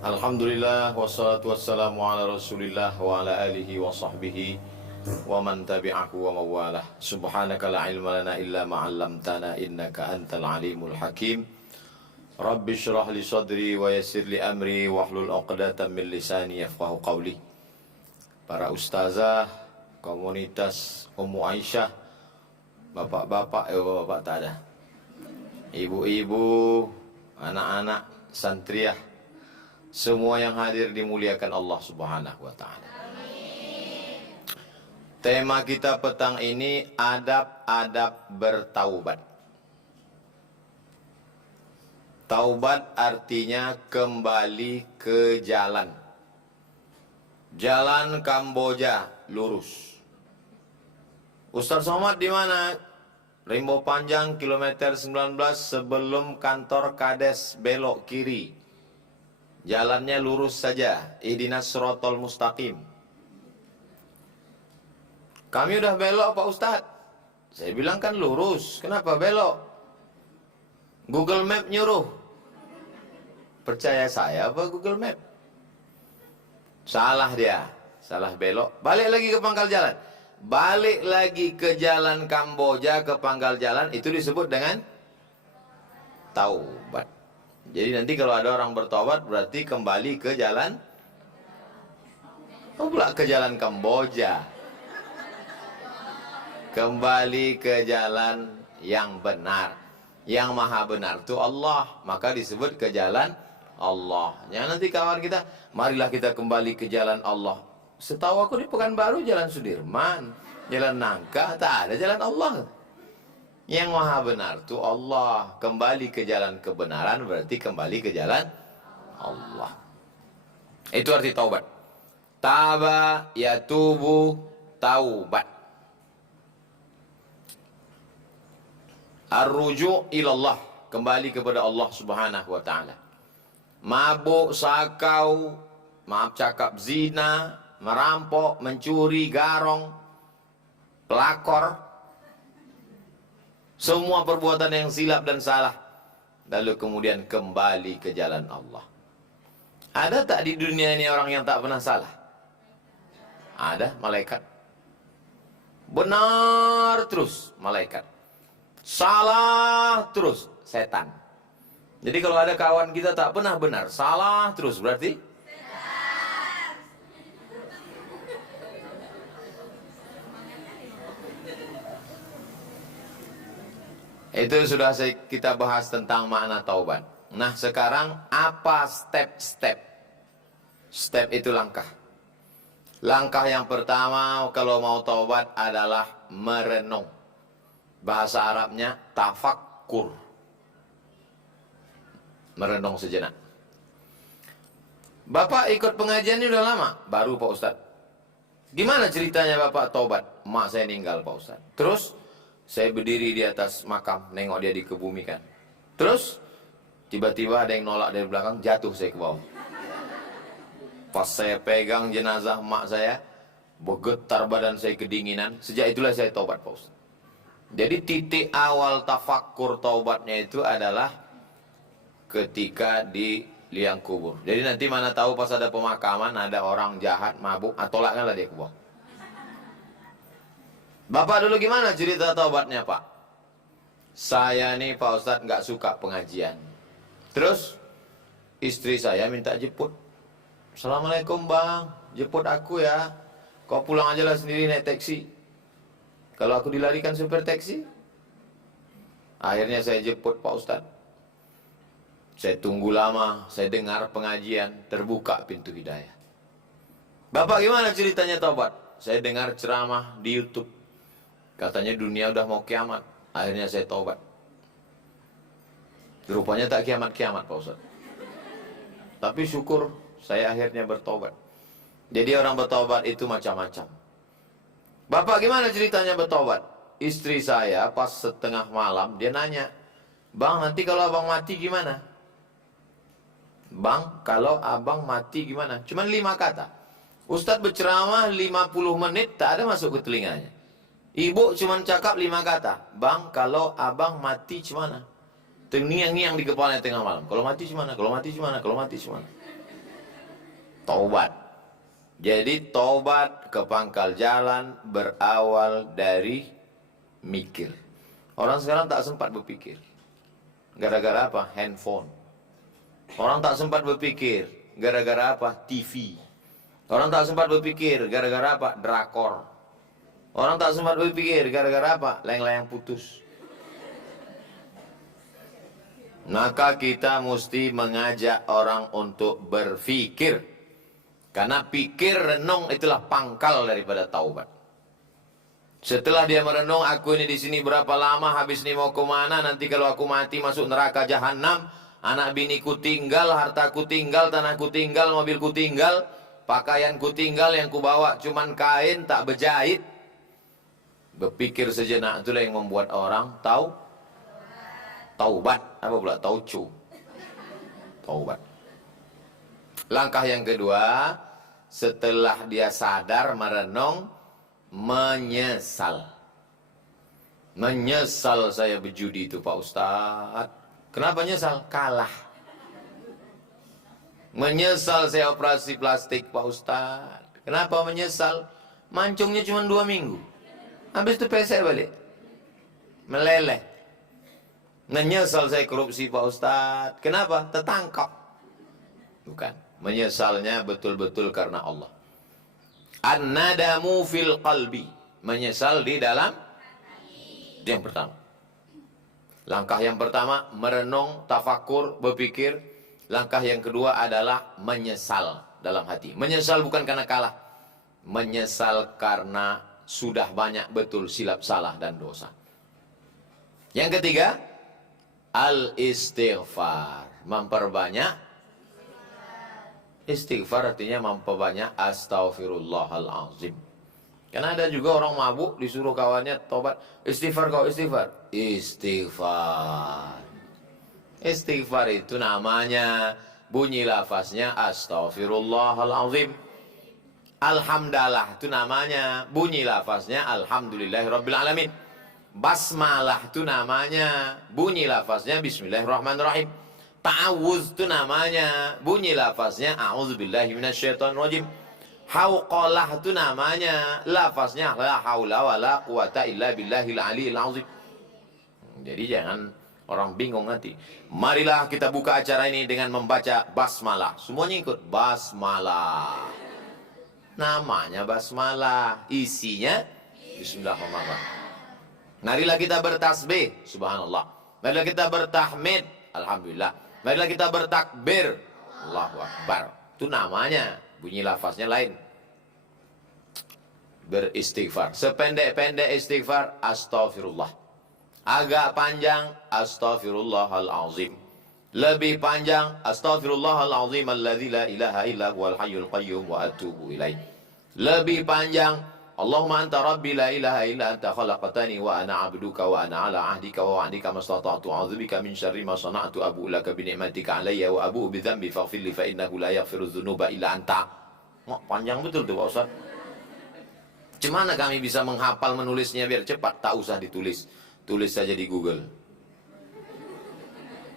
Alhamdulillah wassalatu wassalamu ala Rasulillah wa ala alihi wa sahbihi wa man tabi'ahu wa mawalah. Subhanaka la ilma lana illa ma 'allamtana innaka antal alimul hakim. Rabbi shrah li sadri wa yassir li amri wahlul 'uqdatam min lisani yafqahu qawli. Para ustazah, komunitas Ummu Aisyah, bapak-bapak, bapak tak ada, ibu-ibu, anak-anak, santriah, semua yang hadir dimuliakan Allah Subhanahu wa ta'ala. Tema kita petang ini adab-adab bertaubat. Taubat artinya kembali ke jalan. Jalan Kamboja lurus. Ustaz Somad di mana? Rimbo Panjang kilometer 19 sebelum kantor Kades, belok kiri. Jalannya lurus saja. Ihdinas siratal mustaqim. Kami udah belok Pak Ustadz. Saya bilang kan lurus. Kenapa belok? Google Map nyuruh. Percaya saya apa Google Map? Salah dia. Salah belok. Balik lagi ke pangkal jalan. Balik lagi ke jalan Kamboja, ke pangkal jalan. Itu disebut dengan taubat. Jadi nanti kalau ada orang bertobat berarti kembali ke jalan, pula ke jalan Kamboja. Kembali ke jalan yang benar. Yang maha benar itu Allah. Maka disebut ke jalan Allah. Ya nanti kawan kita, marilah kita kembali ke jalan Allah. Setahu aku di Pekanbaru jalan Sudirman, jalan Nangka, tak ada jalan Allah. Yang maha benar itu Allah. Kembali ke jalan kebenaran berarti kembali ke jalan Allah. Itu arti taubat. Taba yatubu taubat. Ar-ruju' ilallah. Kembali kepada Allah Subhanahu wa ta'ala. Mabuk, sakau, maaf cakap, zina, merampok, mencuri, garong, pelakor, semua perbuatan yang silap dan salah. Lalu kemudian kembali ke jalan Allah. Ada tak di dunia ini orang yang tak pernah salah? Ada, malaikat. Benar terus, malaikat. Salah terus, setan. Jadi kalau ada kawan kita tak pernah benar, salah terus, berarti itu sudah kita bahas tentang makna taubat. Nah sekarang apa step-step? Step itu langkah. Langkah yang pertama kalau mau taubat adalah merenung. Bahasa Arabnya tafakkur. Merenung sejenak. Bapak ikut pengajian ini udah lama? Baru Pak Ustadz. Gimana ceritanya Bapak taubat? Mak saya meninggal Pak Ustadz. Terus saya berdiri di atas makam, nengok dia dikebumikan. Terus, tiba-tiba ada yang nolak dari belakang, jatuh saya ke bawah. Pas saya pegang jenazah mak saya, bergetar badan saya kedinginan. Sejak itulah saya taubat, Pak Ustaz. Jadi titik awal tafakkur taubatnya itu adalah ketika di liang kubur. Jadi nanti mana tahu pas ada pemakaman, ada orang jahat, mabuk, tolakkanlah dia ke bawah. Bapak dulu gimana cerita taubatnya Pak? Saya nih Pak Ustadz nggak suka pengajian. Terus istri saya minta jemput. Assalamualaikum bang, jemput aku ya. Kau pulang aja lah sendiri naik taksi. Kalau aku dilarikan supir taksi. Akhirnya saya jemput Pak Ustadz. Saya tunggu lama, saya dengar pengajian, terbuka pintu hidayah. Bapak gimana ceritanya taubat? Saya dengar ceramah di YouTube. Katanya dunia udah mau kiamat. Akhirnya saya taubat. Rupanya tak kiamat-kiamat Pak Ustaz. Tapi syukur saya akhirnya bertobat. Jadi orang bertobat itu macam-macam. Bapak gimana ceritanya bertobat? Istri saya pas setengah malam dia nanya, bang nanti kalau abang mati gimana? Bang, kalau abang mati gimana? Cuman 5 kata. Ustadz berceramah 50 menit, tak ada masuk ke telinganya. Ibu cuman cakap 5 kata. Bang, kalau abang mati gimana? Terngiang-ngiang di kepalanya tengah malam. Kalau mati gimana? Kalau mati gimana? Kalau mati gimana? Taubat. Jadi taubat ke pangkal jalan berawal dari mikir. Orang sekarang tak sempat berpikir. Gara-gara apa? Handphone. Orang tak sempat berpikir. Gara-gara apa? TV. Orang tak sempat berpikir. Gara-gara apa? Drakor. Orang tak sempat berpikir. Gara-gara apa? Layang-layang putus. Maka kita mesti mengajak orang untuk berpikir. Karena pikir renung itulah pangkal daripada taubat. Setelah dia merenung, aku ini di sini berapa lama, habis ini mau kemana, nanti kalau aku mati masuk neraka jahanam, anak biniku tinggal, hartaku tinggal, tanahku tinggal, mobilku tinggal, pakaianku tinggal, yang kubawa cuman kain tak berjahit. Berpikir sejenak itulah yang membuat orang taubat. Apa pula? Taucu. Taubat. Langkah yang kedua, setelah dia sadar, merenung, menyesal. Menyesal saya berjudi itu Pak Ustadz. Kenapa nyesal? Kalah. Menyesal saya operasi plastik Pak Ustadz. Kenapa menyesal? Mancungnya cuma 2 minggu. Habis itu pesek balik. Meleleh. Menyesal saya korupsi Pak Ustadz. Kenapa? Tertangkap. Bukan. Menyesalnya betul-betul karena Allah. An-nadamu fil qalbi. Menyesal di dalam hati. Itu yang pertama. Langkah yang pertama, merenung, tafakur, berpikir. Langkah yang kedua adalah menyesal dalam hati. Menyesal bukan karena kalah. Menyesal karena sudah banyak betul silap salah dan dosa. Yang ketiga, al-istighfar. Memperbanyak istighfar, artinya memperbanyak astaghfirullahalazim. Karena ada juga orang mabuk disuruh kawannya tobat, istighfar kau, istighfar. Istighfar. Istighfar itu namanya, bunyi lafaznya astaghfirullahalazim. Alhamdulillah itu namanya, bunyi lafaznya alhamdulillahirabbil alamin. Basmalah itu namanya, bunyi lafaznya bismillahirrahmanirrahim. Ta'awuz itu namanya, bunyi lafaznya a'udzubillahi minasyaitonirrajim. Hauqalah itu namanya, lafaznya la haula wala quwata illa billahil aliyil azim. Jadi jangan orang bingung nanti. Marilah kita buka acara ini dengan membaca basmalah. Semuanya ikut basmalah. Namanya basmalah, isinya bismillahirrahmanirrahim. Marilah kita bertasbih, subhanallah. Marilah kita bertahmid, alhamdulillah. Marilah kita bertakbir, Allahu Akbar. Itu namanya, bunyi lafaznya lain. Beristighfar. Sependek-pendek istighfar, astaghfirullah. Agak panjang, astaghfirullahalazim. Lebih panjang, astaghfirullahalazim alladzi la ilaha illa huwal hayyul qayyum wa atubu ilaih. Lebih panjang, Allahumma anta rabbi la ilaha illa anta khalaqtani wa ana abduka wa ana ala ahdika wa wa'dika mastata'tu a'udzubika min syarri ma sana'tu abu'u laka bi ni'matika alayya wa abu'u bi dzambi faghfir li fa innahu la yaghfiru dzunuba illa anta. Panjang betul tuh Pak Ustaz. Gimana kami bisa menghafal menulisnya biar cepat? Tak usah ditulis. Tulis saja di Google.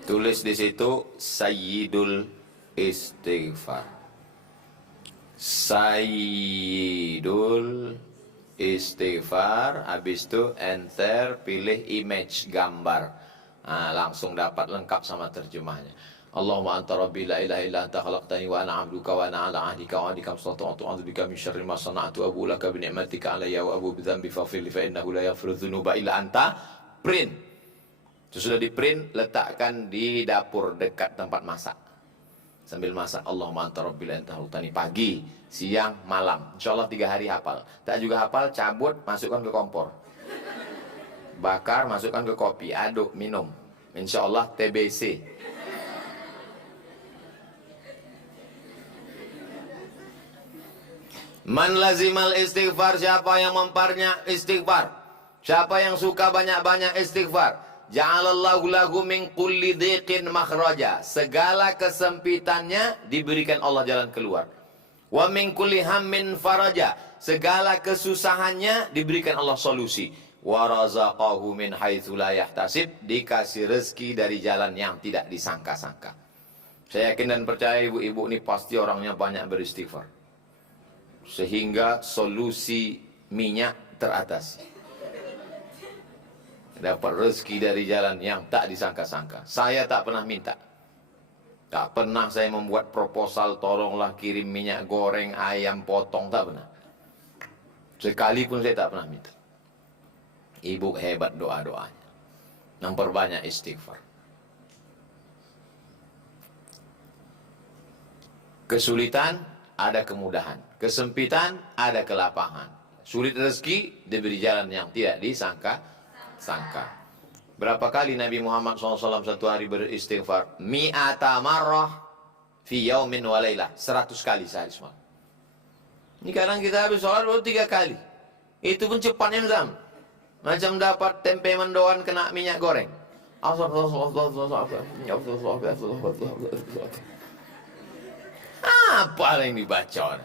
Tulis di situ Sayyidul Istighfar. Sayyidul Istighfar, habis itu enter, pilih image, gambar. Nah, langsung dapat lengkap sama terjemahnya. Allahumma anta rabbi la ilaha illa anta khalaqtani wa ana 'abduka wa ana 'ala 'ahdika wa 'adika mastata'tu a'udzubika min syarri ma sana'tu abu'u laka bi ni'matika 'alayya wa abu'u bi dzambi faghfir li fa innahu la yaghfiru dzunuba illa anta. Print. Itu sudah di print, letakkan di dapur dekat tempat masak. Sambil masak, Allahumma anta rabbil anta khalaqtani, pagi, siang, malam. Insyaallah 3 hari hafal. Tak juga hafal, cabut, masukkan ke kompor. Bakar, masukkan ke kopi, aduk, minum. Insyaallah TBC. Man lazimal istighfar, siapa yang memperbanyak istighfar? Siapa yang suka banyak-banyak istighfar? Ja'alallahu lahu min kulli dhiqin makhraja. Segala kesempitannya diberikan Allah jalan keluar. Wa min kulli hammin faraja. Segala kesusahannya diberikan Allah solusi. Wa razaqahu min haitsu la yahtasib. Dikasih rezeki dari jalan yang tidak disangka-sangka. Saya yakin dan percaya ibu-ibu ini pasti orangnya banyak beristighfar. Sehingga solusi minyak teratasi. Dapat rezeki dari jalan yang tak disangka-sangka. Saya tak pernah minta. Tak pernah saya membuat proposal, tolonglah kirim minyak goreng, ayam potong, tak pernah. Sekalipun saya tak pernah minta. Ibu hebat doa-doanya. Memperbanyak istighfar. Kesulitan, ada kemudahan. Kesempitan, ada kelapangan. Sulit rezeki, diberi jalan yang tidak disangka-sangka. Berapa kali Nabi Muhammad SAW satu hari beristighfar? Mi'ata marrah fi yaumin wa laylah. 100 kali sehari semalam. Ini kadang kita habis sholat baru 3 kali. Itu pun cepatnya Zam. Macam dapat tempe mendoan kena minyak goreng. Apa yang dibaca?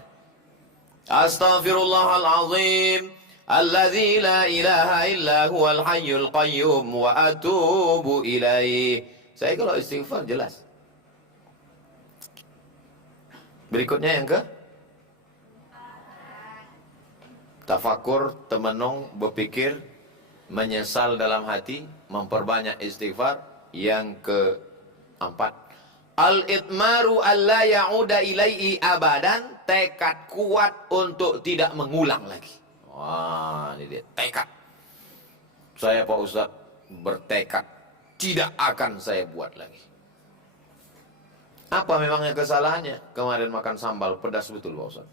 Astaghfirullahalazim. Alladzi la ilaha illa huwal hayyul qayyum wa atubu ilaih. Saya kalau istighfar jelas. Berikutnya yang ke tafakur, temenung, berpikir, menyesal dalam hati, memperbanyak istighfar. Yang keempat, al-itmaru alla ya'uda ilaihi abadan, tekad kuat untuk tidak mengulang lagi. Wah, ini dia, tekad. Saya Pak Ustaz bertekad tidak akan saya buat lagi. Apa memangnya kesalahannya? Kemarin makan sambal pedas betul Pak Ustaz.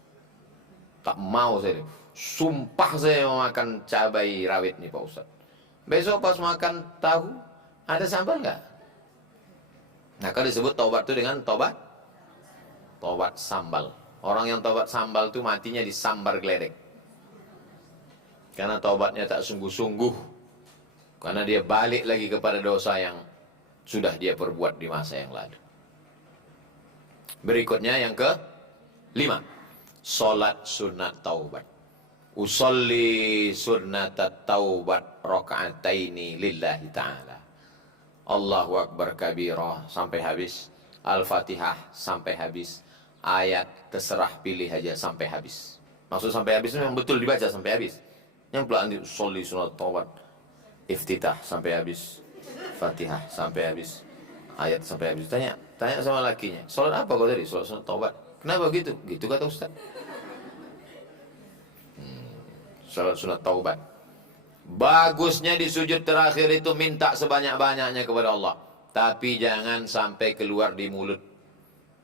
Tak mau saya. Sumpah saya mau makan cabai rawit nih Pak Ustaz. Besok pas makan tahu, ada sambal nggak? Nah, kalau disebut tobat itu dengan tobat sambal. Orang yang tobat sambal itu matinya disambar geledek. Karena tobatnya tak sungguh-sungguh. Karena dia balik lagi kepada dosa yang sudah dia perbuat di masa yang lalu. Berikutnya yang ke-5. Salat sunat taubat. Usolli sunnat taubat raka'ataini lillahi ta'ala. Allahu Akbar kabira sampai habis. Al-Fatihah sampai habis. Ayat terserah pilih aja sampai habis. Maksud sampai habis itu memang betul dibaca sampai habis. Yang pelan di usolli sunnat taubat. Iftitah sampai habis. Fatihah sampai habis. Ayat sampai habis. Tanya sama lakinya. Salat apa kau tadi? Salat sunat taubat. Kenapa gitu? Gitu kata Ustaz. Salat sunat taubat. Bagusnya di sujud terakhir itu minta sebanyak-banyaknya kepada Allah. Tapi jangan sampai keluar di mulut.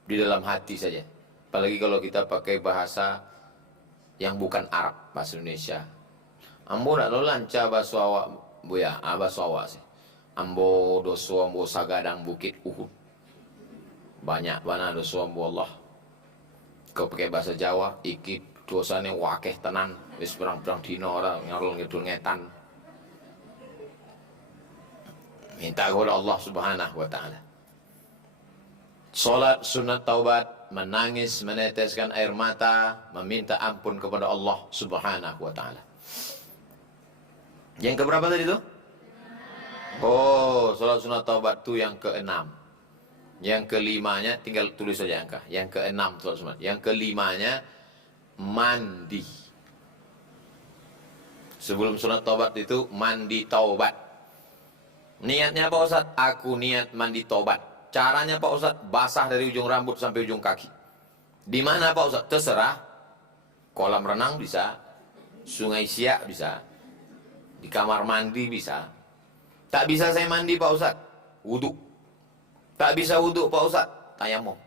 Di dalam hati saja. Apalagi kalau kita pakai bahasa yang bukan Arab, bahasa Indonesia. Ambo nak lo lancar bahasa awak, buya, bahasa awak sih. Ambo doso ambo sagadang bukit Uhud. Banyak mana doso ambo Allah. Kau pakai bahasa Jawa, iki dosane wakeh tenan, wis perang-perang dino ora ngarul ngidul ngetan. Minta kepada Allah Subhanahu wa taala. Salat sunat taubat, menangis, meneteskan air mata, meminta ampun kepada Allah Subhanahu wa taala. Yang keberapa tadi itu? Oh, salat sunat taubat itu yang ke-6. Yang ke-5-nya tinggal tulis saja angka. Yang ke-6 salat sunat. Yang ke-5-nya mandi. Sebelum sunat taubat itu mandi taubat. Niatnya Pak Ustaz, aku niat mandi taubat. Caranya Pak Ustaz, basah dari ujung rambut sampai ujung kaki. Di mana Pak Ustaz? Terserah. Kolam renang bisa, sungai Siak bisa, di kamar mandi bisa. Tak bisa saya mandi Pak Ustaz, wudu. Tak bisa wudu Pak Ustaz, tayamum.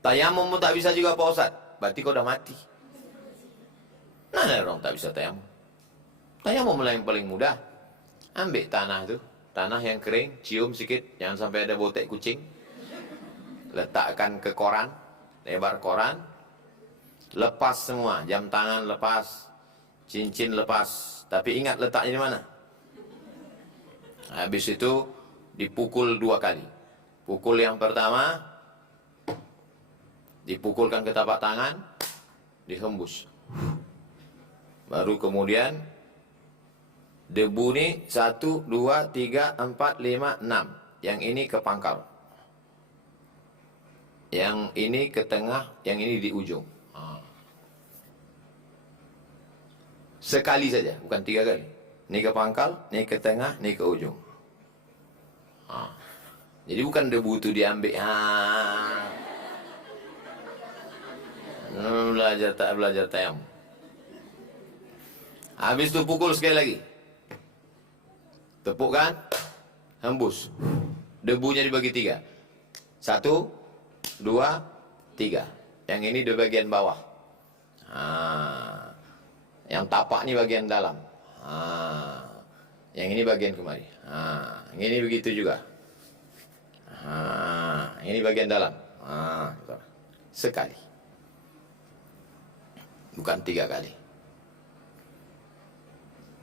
Tayamum tak bisa juga Pak Ustaz, berarti kau udah mati. Nah, ada orang tak bisa tayamum. Tayamum yang paling mudah. Ambil tanah itu, tanah yang kering, cium sedikit, jangan sampai ada botek kucing. Letakkan ke koran, lebar koran. Lepas semua, jam tangan lepas, cincin lepas. Tapi ingat letaknya di mana? Habis itu dipukul 2 kali. Pukul yang pertama, dipukulkan ke tapak tangan, dihembus. Baru kemudian debu nih 1, 2, 3, 4, 5, 6. Yang ini ke pangkal. Yang ini ke tengah, yang ini di ujung. Sekali saja, bukan 3 kali. Ini ke pangkal, ini ke tengah, ini ke ujung. Jadi bukan debu itu diambil. Belajar tayamum. Habis itu pukul sekali lagi. Tepukkan, hembus. Debunya dibagi 3. 1, 2, 3. Yang ini di bagian bawah. Yang tapak ini bagian dalam. Yang ini bagian kemari. Yang ini begitu juga. Ini bagian dalam. Sekali. Bukan 3 kali.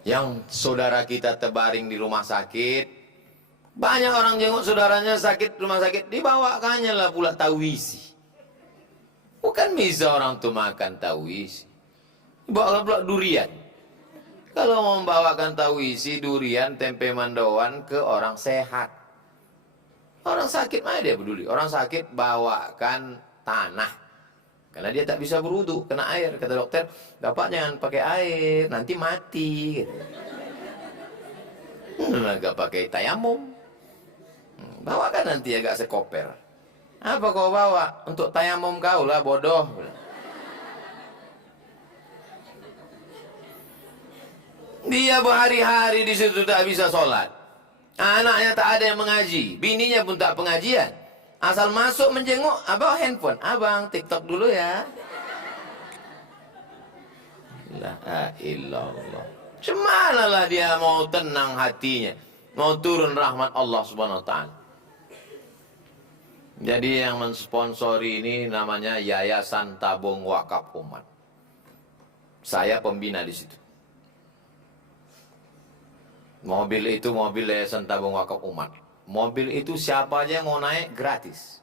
Yang saudara kita terbaring di rumah sakit, banyak orang jenguk saudaranya sakit rumah sakit, dibawakannya lah pula tauisi. Bukan bisa orang tuh makan tauisi, bawa pula durian. Kalau mau membawakan tauisi, durian, tempe mendoan ke orang sehat. Orang sakit mana dia peduli? Orang sakit bawakan tanah. Karena dia tak bisa berwudu, kena air. Kata dokter, Bapak jangan pakai air, nanti mati. Agak pakai tayamum. Bawakan nanti agak sekoper. Apa kau bawa? Untuk tayamum kau lah, bodoh. Dia berhari-hari di situ tak bisa sholat. Anaknya tak ada yang mengaji, bininya pun tak pengajian. Asal masuk menjenguk, abang handphone. Abang, TikTok dulu ya. La ilallah. Cemana lah dia mau tenang hatinya. Mau turun rahmat Allah subhanahu wa ta'ala. Jadi yang mensponsori ini namanya Yayasan Tabung Wakaf Umat. Saya pembina di situ. Mobil itu mobil Yayasan Tabung Wakaf Umat. Mobil itu siapa aja yang mau naik gratis.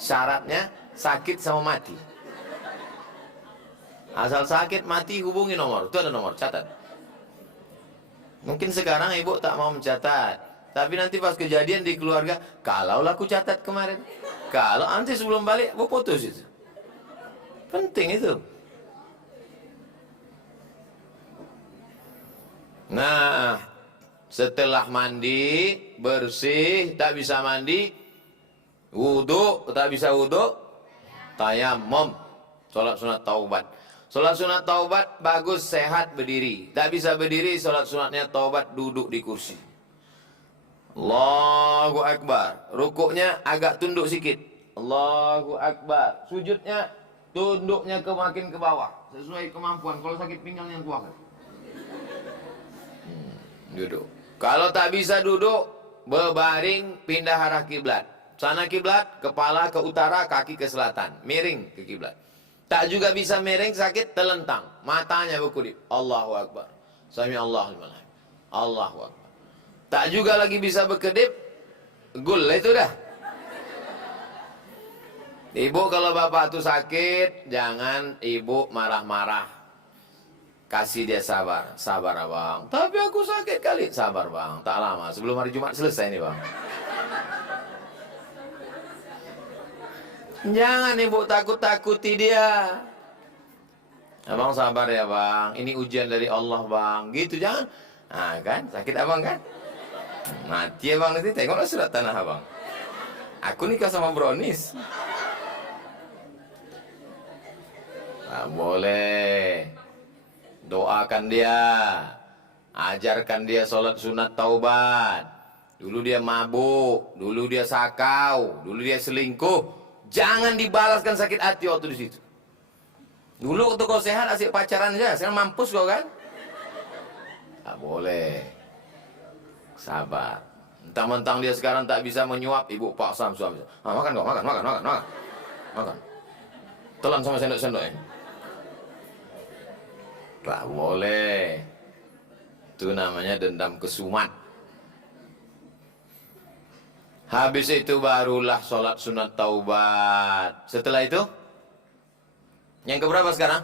Syaratnya sakit sama mati. Asal sakit mati hubungi nomor. Itu ada nomor, catat. Mungkin sekarang ibu tak mau mencatat. Tapi nanti pas kejadian di keluarga, kalau aku catat kemarin. Kalau nanti sebelum balik, ibu putus itu. Penting itu. Nah, setelah mandi, bersih, tak bisa mandi, wudu, tak bisa wudu, tayamum, sholat sunat taubat. Sholat sunat taubat bagus sehat berdiri. Tak bisa berdiri, sholat sunatnya taubat duduk di kursi. Allahu Akbar. Rukuknya agak tunduk sikit. Allahu Akbar. Sujudnya tunduknya makin ke bawah. Sesuai kemampuan. Kalau sakit pinggang yang kuat. Duduk. Kalau tak bisa duduk, berbaring, pindah arah kiblat. Sana kiblat, kepala ke utara, kaki ke selatan. Miring ke kiblat. Tak juga bisa miring, sakit, telentang. Matanya berkedip. Allahu Akbar. Sami Allahu liman hamid. Allahu Akbar. Tak juga lagi bisa berkedip, gul itu dah. Ibu kalau bapak tu sakit, jangan ibu marah-marah. Kasih dia sabar. Sabar abang. Tapi aku sakit kali. Sabar bang. Tak lama. Sebelum hari Jumat selesai nih bang. Jangan ibu takut-takuti dia. Abang sabar ya bang. Ini ujian dari Allah bang. Gitu jangan. Nah kan. Sakit abang kan. Mati abang nanti. Tengoklah surat tanah abang. Aku nikah sama Brownies. Tak boleh. Doakan dia, ajarkan dia sholat sunat taubat. Dulu dia mabuk, dulu dia sakau, dulu dia selingkuh. Jangan dibalaskan sakit hati waktu di situ. Dulu waktu kau sehat asik pacaran aja, sekarang mampus kau kan? Tak boleh. Sabar. Mentang-mentang dia sekarang tak bisa menyuap, ibu paksa suami. Makan kau, makan. Makan. Telan sama sendok-sendok ini. Tak boleh. Itu namanya dendam kesumat. Habis itu barulah sholat sunat taubat. Setelah itu, yang keberapa sekarang?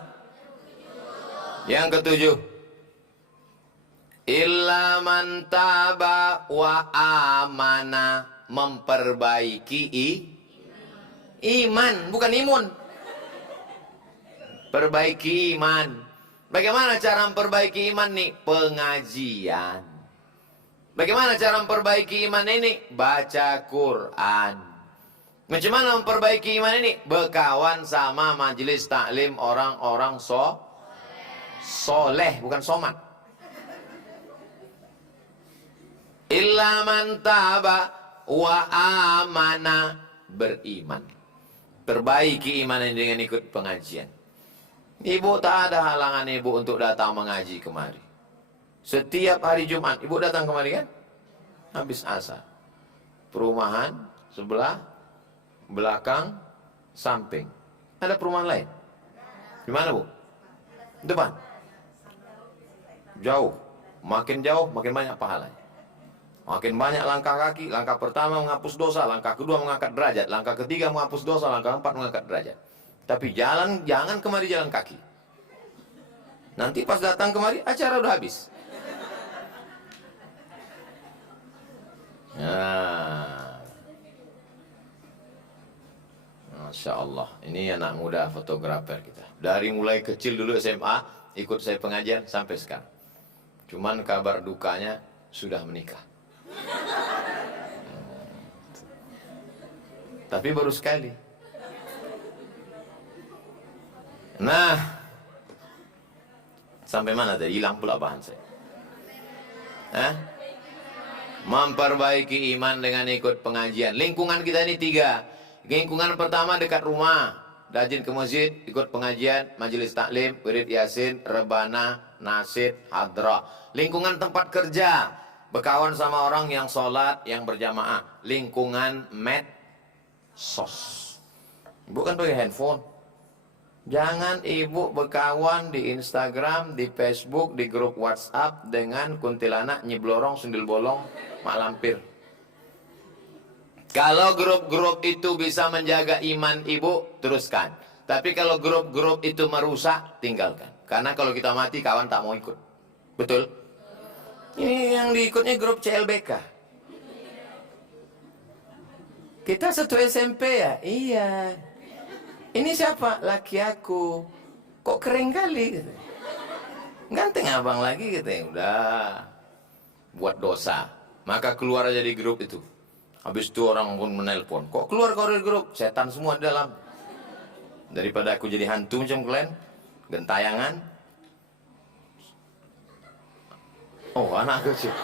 Yang ketujuh. Illa man taba wa amana, memperbaiki iman, bukan imun. Perbaiki iman. Bagaimana cara memperbaiki iman nih? Pengajian. Bagaimana cara memperbaiki iman ini? Baca Quran. Macam mana memperbaiki iman ini? Berkawan sama majelis taklim orang-orang soleh, bukan somat. Illa man taba wa amana, beriman. Perbaiki iman ini dengan ikut pengajian. Ibu tak ada halangan ibu untuk datang mengaji kemari. Setiap hari Jumat ibu datang kemari kan? Habis asar. Perumahan sebelah, belakang, samping. Ada perumahan lain? Di mana bu? Depan. Jauh. Makin jauh makin banyak pahalanya. Makin banyak langkah kaki. Langkah pertama menghapus dosa, langkah kedua mengangkat derajat, langkah ketiga menghapus dosa, langkah keempat mengangkat derajat. Tapi jangan kemari jalan kaki. Nanti pas datang kemari acara udah habis. Nah, Masya Allah, ini anak muda fotografer kita. Dari mulai kecil dulu SMA, ikut saya pengajian sampai sekarang. Cuman kabar dukanya sudah menikah. Tapi baru sekali. Nah, sampai mana tadi? Hilang pula bahan saya. Memperbaiki iman dengan ikut pengajian. Lingkungan kita ini 3. Lingkungan pertama dekat rumah. Rajin ke masjid, ikut pengajian, majelis taklim, wirid yasin, rebana, nasid, hadrah. Lingkungan tempat kerja. Berkawan sama orang yang sholat, yang berjamaah. Lingkungan medsos. Ibu kan pakai handphone. Jangan ibu berkawan di Instagram, di Facebook, di grup WhatsApp dengan kuntilanak, nyiblorong, sundil bolong, mak lampir. Kalau grup-grup itu bisa menjaga iman ibu, teruskan. Tapi kalau grup-grup itu merusak, tinggalkan. Karena kalau kita mati, kawan tak mau ikut. Betul? Ini yang diikutnya grup CLBK. Kita satu SMP ya? Iya. Ini siapa? Laki aku. Kok kering kali? Ganteng abang lagi gitu ya. Udah. Buat dosa. Maka keluar aja di grup itu. Habis itu orang pun menelpon. Kok keluar kau dari grup? Setan semua di dalam. Daripada aku jadi hantu macam kalian. Gentayangan. Oh, anak kecil.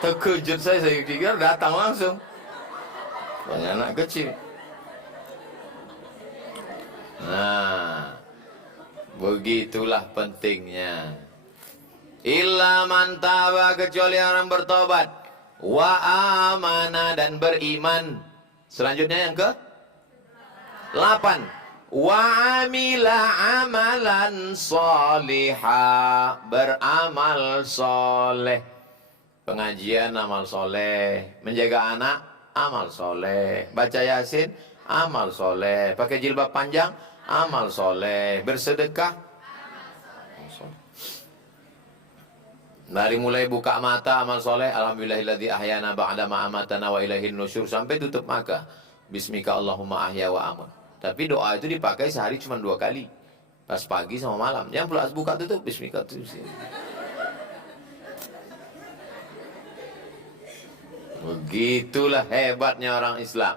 Terkejut saya pikir datang langsung. Banyak anak kecil. Nah, begitulah pentingnya. Illa man taba, kecuali orang bertobat, wa amana, dan beriman. Selanjutnya yang ke 8. Wa amila amalan salihah, beramal soleh. Pengajian amal soleh, menjaga anak amal soleh, baca yasin amal soleh, pakai jilbab panjang amal soleh, bersedekah amal soleh. Dari mulai buka mata amal soleh, alhamdulillahilladzi ahyana ba'da ma amatana wa ilaihin nusyur, sampai tutup mata bismika Allahumma ahya wa amun. Tapi doa itu dipakai sehari cuma 2 kali, pas pagi sama malam. Jangan pula buka tutup bismika tutup. Begitulah hebatnya orang Islam.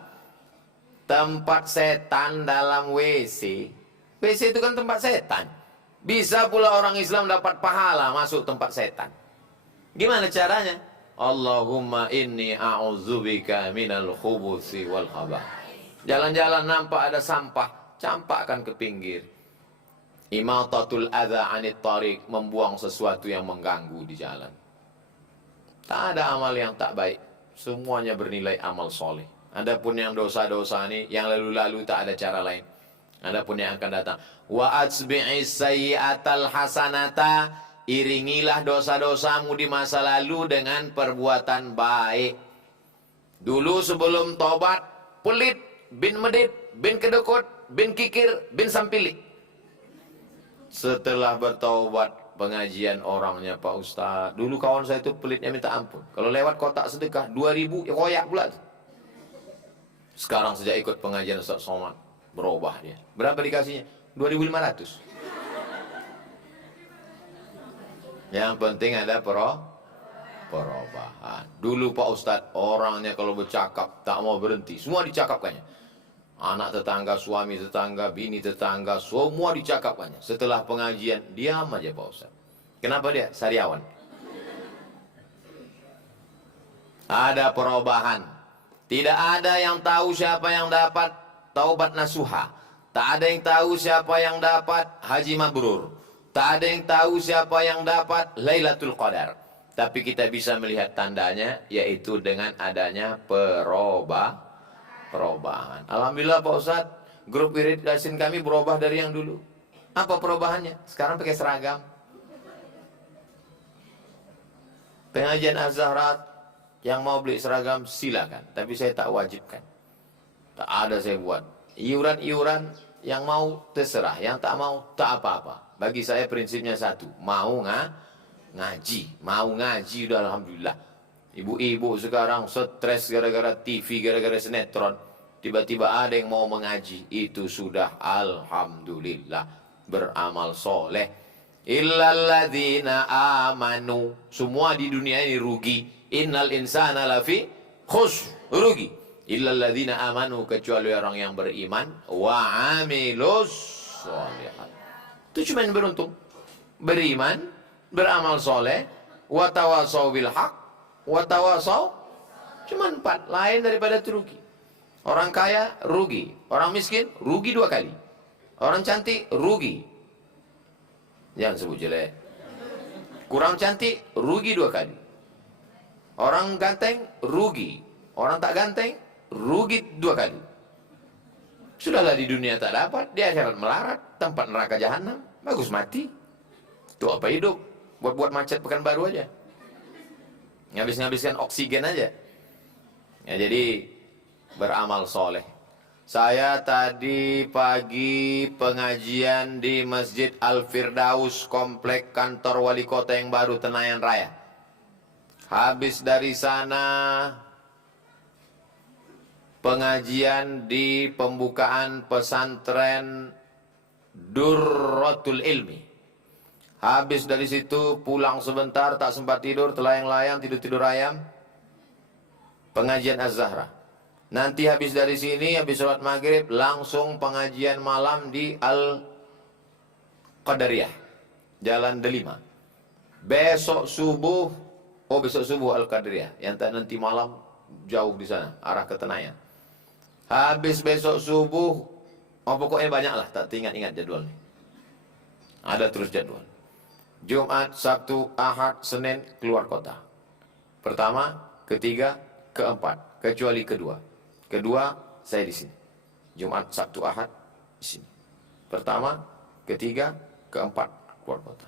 Tempat setan dalam WC. WC itu kan tempat setan. Bisa pula orang Islam dapat pahala masuk tempat setan. Gimana caranya? Allahumma inni a'udzubika minal khubuthi wal khaba'ith. Jalan-jalan nampak ada sampah, campakkan ke pinggir. Imatatul adza 'anit thariq, membuang sesuatu yang mengganggu di jalan. Tak ada amal yang tak baik. Semuanya bernilai amal soleh. Adapun yang dosa-dosa ini, yang lalu-lalu tak ada cara lain. Adapun yang akan datang, wa atsbi'is sayyi'atal hasanata, iringilah dosa-dosamu di masa lalu dengan perbuatan baik. Dulu sebelum tobat, pelit, bin medit, bin kedekut, bin kikir, bin sampili. Setelah bertaubat, pengajian orangnya Pak Ustadz. Dulu kawan saya itu pelitnya minta ampun. Kalau lewat kotak sedekah 2000, ya koyak pula tuh. Sekarang sejak ikut pengajian Ustadz Somad, berubah dia. Berapa dikasihnya? 2500. Yang penting ada perubahan. Dulu Pak Ustadz, orangnya kalau bercakap tak mau berhenti. Semua dicakapkannya. Anak tetangga, suami tetangga, bini tetangga, semua dicakapkannya. Setelah pengajian, diam aja Pak Ustadz. Kenapa dia? Sariawan. Ada perubahan. Tidak ada yang tahu siapa yang dapat taubat nasuha. Tak ada yang tahu siapa yang dapat haji mabrur. Tak ada yang tahu siapa yang dapat Lailatul Qadar. Tapi kita bisa melihat tandanya, yaitu dengan adanya perubahan. Alhamdulillah Pak Ustadz, grup wirid Yasin kami berubah dari yang dulu. Apa perubahannya? Sekarang pakai seragam. Pengajian Az-Zahra, yang mau beli seragam silakan, tapi saya tak wajibkan. Tak ada saya buat. Iuran-iuran yang mau terserah, yang tak mau tak apa-apa. Bagi saya prinsipnya satu, mau ngaji, mau ngaji udah alhamdulillah. Ibu-ibu sekarang stres gara-gara TV, gara-gara sinetron. Tiba-tiba ada yang mau mengaji, itu sudah alhamdulillah, beramal soleh. Illalladzina amanu, semua di dunia ini rugi. Innal insana lafi khus, rugi. Illalladzina amanu, kecuali orang yang beriman, wa amilus sholihat. Itu cuma yang beruntung. Beriman, beramal soleh, wa tawasau bil haq, wa tawasau, cuma 4, lain daripada itu rugi. Orang kaya rugi, orang miskin rugi 2 kali. Orang cantik rugi. Jangan sebut jelek. Kurang cantik rugi 2 kali. Orang ganteng rugi, orang tak ganteng rugi 2 kali. Sudahlah di dunia tak dapat, di akhirat melarat, tempat neraka jahanam. Bagus mati. Itu apa hidup? Buat macet Pekanbaru aja. Ngabis-ngabiskan oksigen aja. Ya, jadi beramal soleh. Saya tadi pagi pengajian di Masjid Al-Firdaus, komplek kantor wali kota yang baru Tenayan Raya. Habis dari sana pengajian di pembukaan pesantren Durratul Ilmi. Habis dari situ pulang sebentar, tak sempat tidur, telayang-layang, tidur-tidur ayam. Pengajian Az-Zahra. Nanti habis dari sini, habis sholat maghrib, langsung pengajian malam di Al-Qadariyah, Jalan Delima. Besok subuh Al-Qadariyah, yang tak nanti malam jauh di sana, arah ke Tenayan. Habis besok subuh, pokoknya banyak lah, tak ingat jadwalnya. Ada terus jadwal. Jumat, Sabtu, Ahad, Senin keluar kota. Pertama, ketiga, keempat, kecuali kedua. Kedua, saya di sini. Jumat, Sabtu, Ahad di sini. Pertama, ketiga, keempat keluar kota.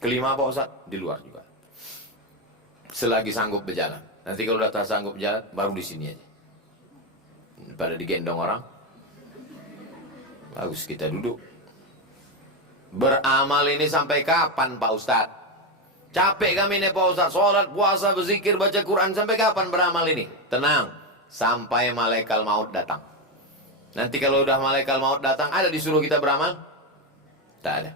Kelima Pak Ustaz di luar juga. Selagi sanggup berjalan. Nanti kalau udah tak sanggup berjalan, baru di sini aja. Pada digendong orang. Bagus kita duduk. Beramal ini sampai kapan Pak Ustaz? Capek kami nih Pak Ustaz. Sholat, puasa, berzikir, baca Quran. Sampai kapan beramal ini? Tenang. Sampai malaikat maut datang. Nanti kalau udah malaikat maut datang, ada disuruh kita beramal? Tak ada.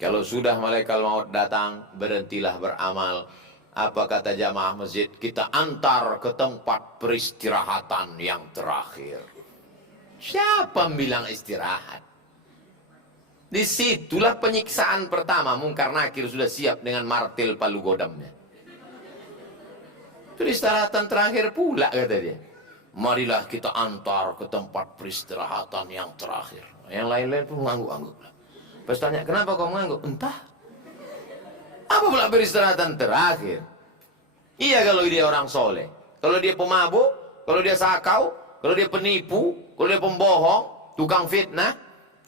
Kalau sudah malaikat maut datang, berhentilah beramal. Apa kata jamaah masjid? Kita antar ke tempat peristirahatan yang terakhir. Siapa bilang istirahat? Disitulah penyiksaan pertama. Mungkar Nakir sudah siap dengan martil palu godamnya. Peristirahatan terakhir pula kata dia. Marilah kita antar ke tempat peristirahatan yang terakhir. Yang lain-lain pun mengangguk-angguk. Pas tanya, kenapa kau mengangguk? Entah. Apa pula peristirahatan terakhir? Iya kalau dia orang soleh. Kalau dia pemabuk, kalau dia sakau, kalau dia penipu, kalau dia pembohong, tukang fitnah,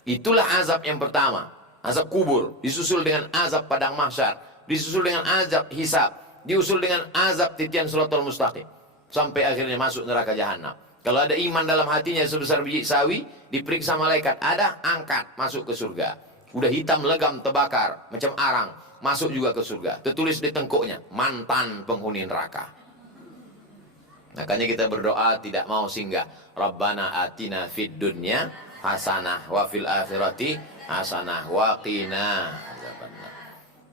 itulah azab yang pertama. Azab kubur, disusul dengan azab padang mahsyar, disusul dengan azab hisab, diusul dengan azab titian siratal mustaqim. sampai akhirnya masuk neraka jahanam. Kalau ada iman dalam hatinya sebesar biji sawi, diperiksa malaikat, ada, angkat, masuk ke surga. Udah hitam legam terbakar macam arang, masuk juga ke surga. Tertulis di tengkuknya, mantan penghuni neraka. Makanya kita berdoa tidak mau singgah. Rabbana atina fid dunya hasanah wa fil akhirati hasanah wa qina azabannar.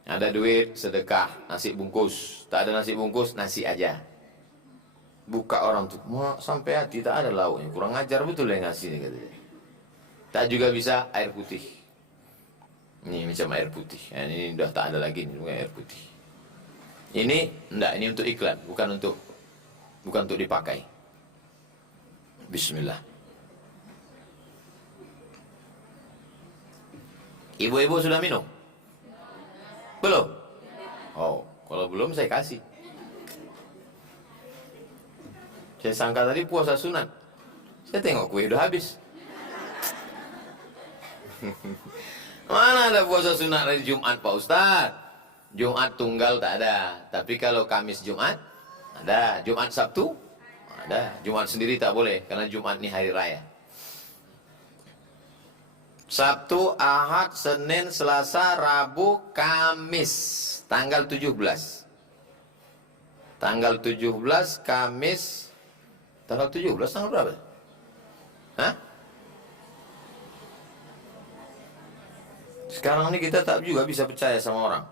Ada duit, sedekah, nasi bungkus. Tak ada nasi bungkus, nasi aja. Buka orang tuh, mau sampai hati tak ada lauknya. Kurang ajar betul yang ngasih nih katanya. Tak juga bisa air putih. Ini macam air putih. Ya, ini udah tak ada lagi nih air putih. Ini enggak, ini untuk iklan, bukan untuk dipakai. Bismillah. Ibu-ibu sudah minum? Belum? Oh, kalau belum saya kasih. Saya sangka tadi puasa sunat. Saya tengok kue udah habis. Mana ada puasa sunat hari Jumat Pak Ustadz? Jumat tunggal tak ada. Tapi kalau Kamis Jumat ada. Jumat Sabtu ada. Jumat sendiri tak boleh karena Jumat ini hari raya. Sabtu, Ahad, Senin, Selasa, Rabu, Kamis. Tanggal 17. Tanggal 17 Kamis. Tanggal 17 tanggal berapa? Hah? Sekarang ini kita tak juga bisa percaya sama orang.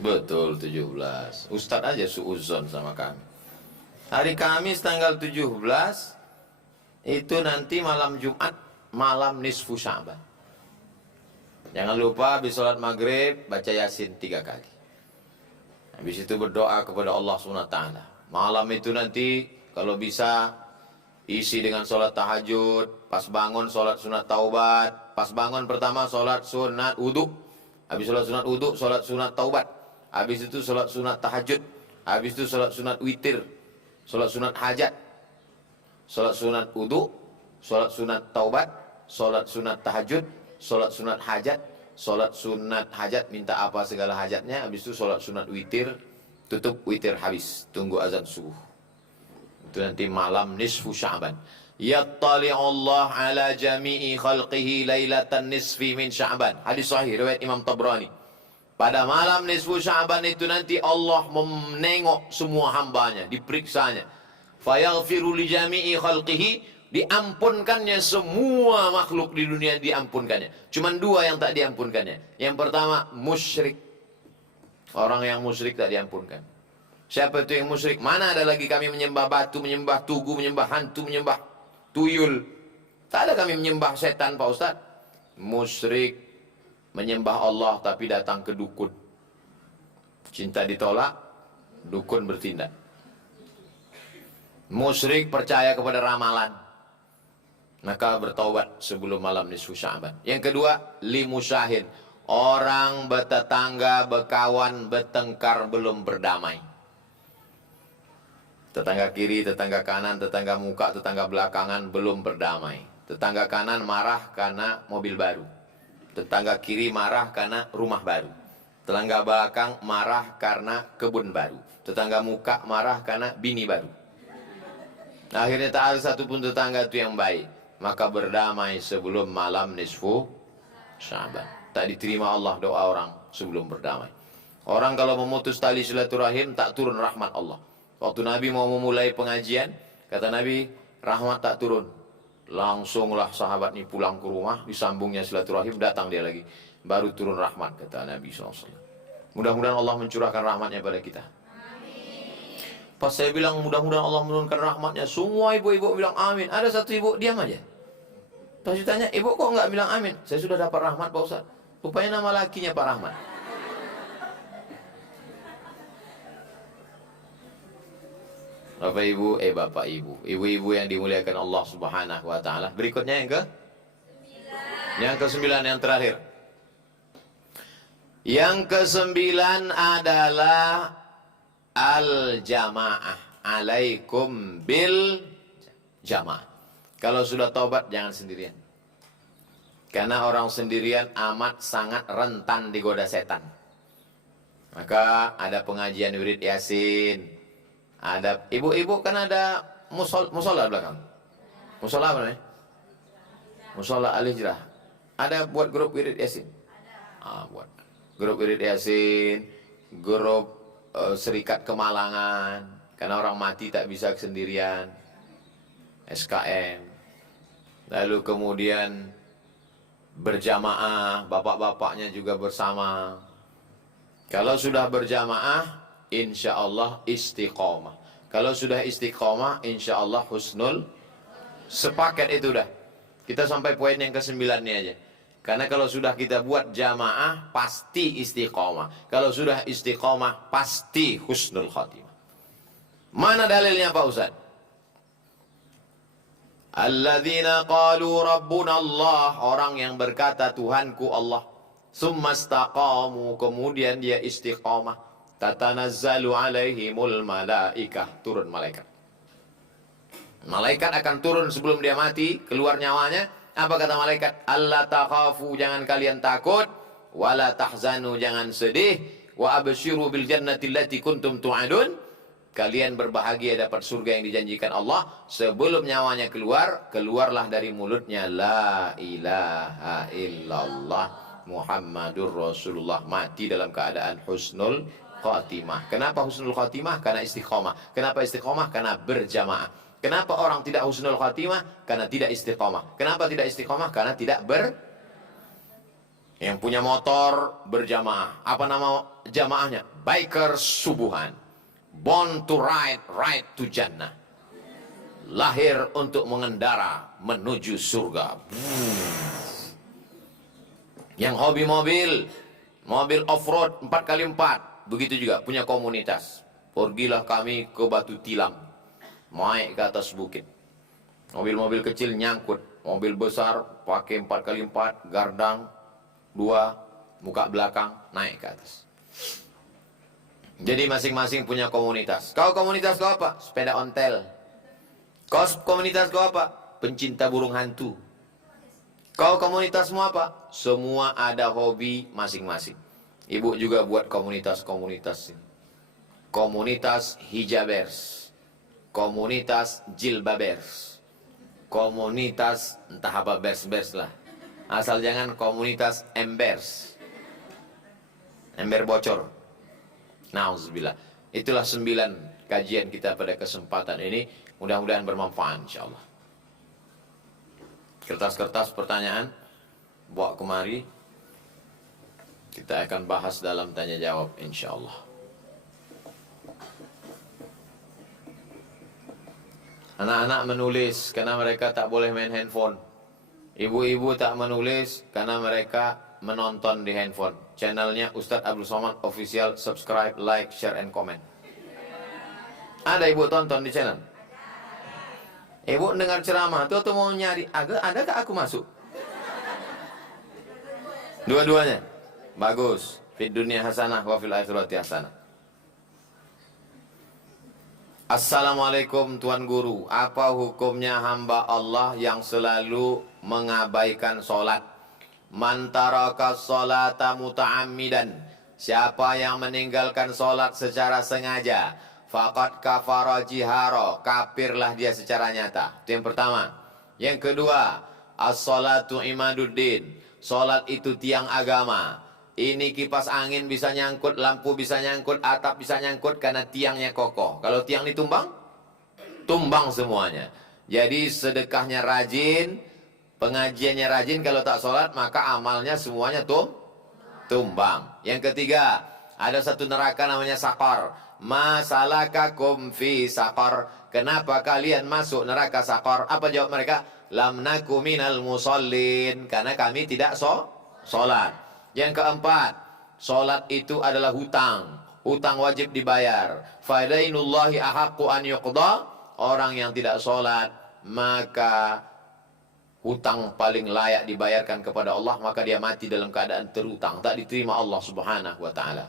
Betul 17. Ustadz aja suuzon sama kami. Hari Kamis tanggal 17 itu nanti malam Jumat, malam nisfu Sya'ban. Jangan lupa habis sholat maghrib baca Yasin 3 kali. Habis itu berdoa kepada Allah SWT. Malam itu nanti kalau bisa isi dengan sholat tahajud. Pas bangun sholat sunat taubat. Pas bangun pertama sholat sunat wudhu. Habis sholat sunat wudhu, sholat sunat taubat. Habis itu sholat sunat tahajud. Habis itu sholat sunat witir. Sholat sunat hajat. Sholat sunat wudhu. Sholat sunat taubat. Sholat sunat tahajud. Sholat sunat hajat. Sholat sunat hajat, minta apa segala hajatnya. Habis itu sholat sunat witir. Tutup witir habis. Tunggu azan subuh. Itu nanti malam nisfu Sya'ban. Yattali Allah ala jami'i khalqihi lailatan nisfi min Sya'ban. Hadis sahih riwayat Imam Tabrani. Pada malam nisfu Sya'ban itu nanti Allah menengok semua hambanya, diperiksanya. Fayaghfiru li jami'i khalqihi, diampunkannya semua makhluk di dunia, diampunkannya. Cuman 2 yang tak diampunkannya. Yang pertama musyrik. Orang yang musyrik tak diampunkan. Siapa itu yang musyrik? Mana ada lagi kami menyembah batu, menyembah tugu, menyembah hantu, menyembah tuyul. Tak ada kami menyembah setan Pak Ustaz. Musyrik menyembah Allah tapi datang ke dukun. Cinta ditolak, dukun bertindak. Musyrik percaya kepada ramalan, maka bertaubat sebelum malam nisfu Sya'ban. Yang kedua, limusyahin. Orang bertetangga, berkawan, bertengkar belum berdamai. Tetangga kiri, tetangga kanan, tetangga muka, tetangga belakangan belum berdamai. Tetangga kanan marah karena mobil baru. Tetangga kiri marah karena rumah baru. Tetangga belakang marah karena kebun baru. Tetangga muka marah karena bini baru. Akhirnya tak ada satupun tetangga itu yang baik. Maka berdamai sebelum malam nisfu Sya'ban. Tak diterima Allah doa orang sebelum berdamai. Orang kalau memutus tali silaturahim tak turun rahmat Allah. Waktu Nabi mau memulai pengajian, kata Nabi, rahmat tak turun. Langsunglah sahabat ini pulang ke rumah, disambungnya silaturahim, datang dia lagi. Baru turun rahmat, kata Nabi SAW. Mudah-mudahan Allah mencurahkan rahmatnya pada kita. Pas saya bilang mudah-mudahan Allah menurunkan rahmatnya, semua ibu-ibu bilang amin. Ada satu ibu diam aja. Pas ditanya, ibu kok nggak bilang amin? Saya sudah dapat rahmat Pak Ustaz. Rupanya nama lakinya Pak Rahmat. Bapak Ibu, ibu-ibu yang dimuliakan Allah Subhanahu wa taala. Berikutnya yang Yang ke-9, yang terakhir. Yang ke-9 adalah al-jamaah. Alaikum bil jamaah. Kalau sudah taubat jangan sendirian. Karena orang sendirian amat sangat rentan digoda setan. Maka ada pengajian wirid Yasin. Ada ibu-ibu kan ada musola belakang. Musola apa namanya? Musola Al-Hijrah. Ada buat grup wirid Yasin. Buat grup wirid Yasin, grup Serikat Kemalangan. Karena orang mati tak bisa sendirian. SKM. Lalu kemudian berjamaah, bapak-bapaknya juga bersama. Kalau sudah berjamaah, insya Allah istiqomah. Kalau sudah istiqomah, insya Allah husnul. Sepaket itu dah. Kita sampai poin yang ke-9 ini aja. Karena kalau sudah kita buat jamaah, pasti istiqomah. Kalau sudah istiqomah, pasti husnul khatimah. Mana dalilnya Pak Ustaz? Alladzina qalu rabbuna Allah. Orang yang berkata Tuhanku Allah. Summa istaqamu, kemudian dia istiqamah. Tatanazzalu alaihimul malaikah, turun malaikat. Malaikat akan turun sebelum dia mati, keluar nyawanya. Apa kata malaikat? Alla takhafu, jangan kalian takut. Wala tahzanu, jangan sedih. Wa abshiru bil jannati allati kuntum tu'adun. Kalian berbahagia dapat surga yang dijanjikan Allah. Sebelum nyawanya keluar, keluarlah dari mulutnya la ilaha illallah Muhammadur Rasulullah. Mati dalam keadaan husnul khatimah. Kenapa husnul khatimah? Karena istiqomah. Kenapa istiqomah? Karena berjamaah. Kenapa orang tidak husnul khatimah? Karena tidak istiqomah. Kenapa tidak istiqomah? Karena tidak Yang punya motor berjamaah. Apa nama jamaahnya? Biker subuhan. Born to ride, ride to jannah. Lahir untuk mengendara menuju surga. Yang hobi mobil off-road 4x4, begitu juga punya komunitas. Pergilah kami ke Batu Tilam, naik ke atas bukit. Mobil-mobil kecil nyangkut, mobil besar pakai 4x4, gardang 2, muka belakang, naik ke atas. Jadi masing-masing punya komunitas. Kau komunitas kau apa? Sepeda ontel. Kau komunitas kau apa? Pencinta burung hantu. Kau komunitasmu apa? Semua ada hobi masing-masing. Ibu juga buat komunitas-komunitas ini. Komunitas hijabers. Komunitas jilbabers. Komunitas entah apa bers-bers lah. Asal jangan komunitas embers. Ember bocor. Nauzubillah. Itulah 9 kajian kita pada kesempatan ini. Mudah-mudahan bermanfaat insyaallah. Kertas-kertas pertanyaan bawa kemari. Kita akan bahas dalam tanya jawab insyaallah. Anak-anak menulis karena mereka tak boleh main handphone. Ibu-ibu tak menulis karena mereka menonton di handphone. Channelnya Ustadz Abdul Somad Official. Subscribe, like, share, and comment. Ada ibu tonton di channel? Ibu dengar ceramah tuh mau nyari, adakah aku masuk? Dua-duanya bagus. Fid dunya hasanah wa fil akhirati hasanah. Assalamualaikum Tuan Guru. Apa hukumnya hamba Allah yang selalu mengabaikan sholat? Man taraka sholata muta'ammidan. Siapa yang meninggalkan sholat secara sengaja, faqad kafara jihara, kafirlah dia secara nyata. Itu yang pertama. Yang kedua, as-sholatu imaduddin. Sholat itu tiang agama. Ini kipas angin bisa nyangkut, lampu bisa nyangkut, atap bisa nyangkut karena tiangnya kokoh. Kalau tiang ditumbang, tumbang semuanya. Jadi sedekahnya rajin, pengajiannya rajin. Kalau tak sholat maka amalnya semuanya tumbang. Yang ketiga, ada satu neraka namanya Saqar. Masalakakum fi Saqar. Kenapa kalian masuk neraka Saqar? Apa jawab mereka? Lam naku minal musallin. Karena kami tidak sholat. Yang keempat, sholat itu adalah hutang. Hutang wajib dibayar. Fadainullahi ahaqqu an yuqda. Orang yang tidak sholat, maka hutang paling layak dibayarkan kepada Allah, maka dia mati dalam keadaan terhutang, tak diterima Allah Subhanahu wa ta'ala.